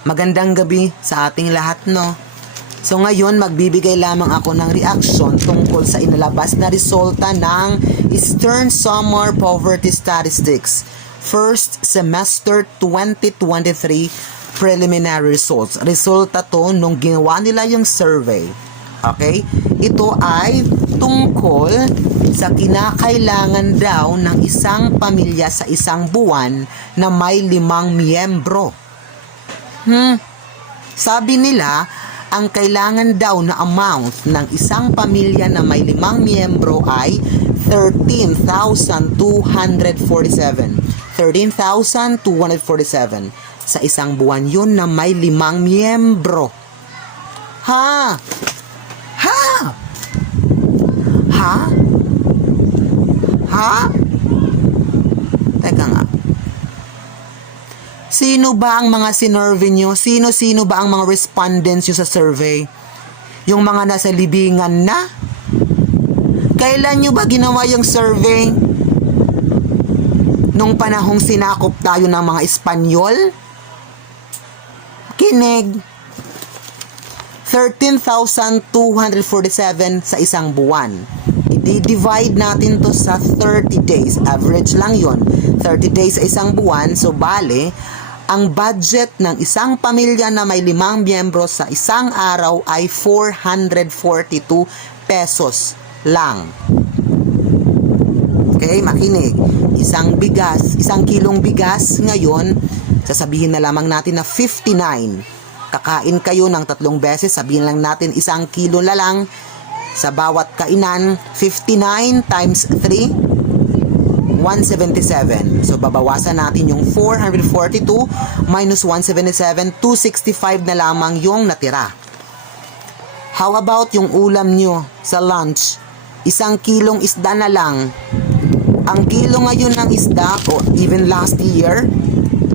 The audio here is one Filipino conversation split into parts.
Magandang gabi sa ating lahat, no? So ngayon, magbibigay lamang ako ng reaksyon tungkol sa inalabas na resulta ng Eastern Summer Poverty Statistics First Semester 2023 Preliminary Results. Resulta to nung ginawa nila yung survey. Okay? Ito ay tungkol sa kinakailangan daw ng isang pamilya sa isang buwan na may 5 miyembro. Sabi nila, ang kailangan daw na amount ng isang pamilya na may 5 miyembro ay 13,247. 13,247. Sa isang buwan yun na may 5 miyembro. Ha? Teka nga. Sino ba ang mga sinurvey nyo? Sino ba ang mga respondents nyo sa survey? Yung mga nasa libingan na? Kailan nyo ba ginawa yung survey? Nung panahong sinakop tayo ng mga Espanyol? Kinig. 13,247 sa isang buwan. I-divide natin to sa 30 days. Average lang yon. 30 days sa isang buwan. So, bale, ang budget ng isang pamilya na may 5 miyembro sa isang araw ay 442 pesos lang. Okay, makinig. Isang kilong bigas ngayon, sasabihin na lamang natin na 59. Kakain kayo ng 3 beses, sabihin lang natin 1 kilo na lang sa bawat kainan. 59 times 3, 177. So, babawasan natin yung 442 minus 177, 265 na lamang yung natira. How about yung ulam nyo sa lunch? 1 kilong isda na lang. Ang kilo ngayon ng isda, o even last year,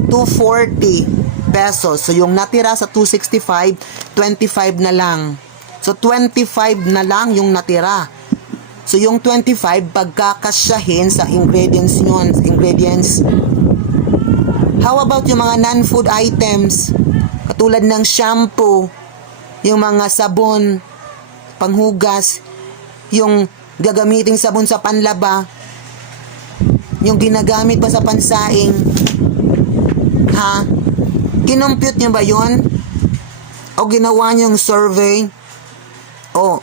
240 pesos. So, yung natira sa 265, 25 na lang. So, 25 na lang yung natira. So, yung 25, pagkakasyahin sa ingredients nyon. How about yung mga non-food items? Katulad ng shampoo, yung mga sabon, panghugas, yung gagamiting sabon sa panlaba, yung ginagamit pa sa pansaing. Kinompute nyo ba yun? O ginawa nyo yung survey? O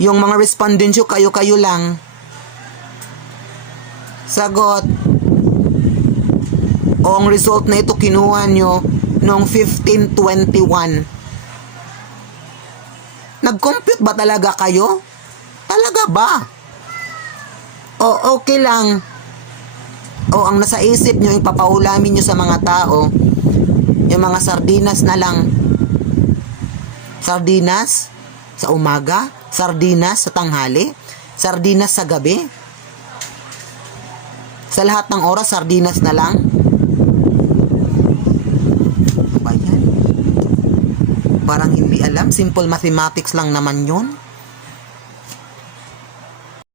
yung mga respondents nyo, kayo-kayo lang? Sagot. O ang result na ito kinuha nyo noong 1521. Nag-compute ba talaga kayo? Talaga ba? O okay lang. O ang nasa isip nyo, ipapaulamin nyo sa mga tao, yung mga sardinas na lang. Sardinas sa umaga, sardinas sa tanghali, sardinas sa gabi. Sa lahat ng oras, sardinas na lang. Ba yan? Parang hindi alam. Simple mathematics lang naman yun.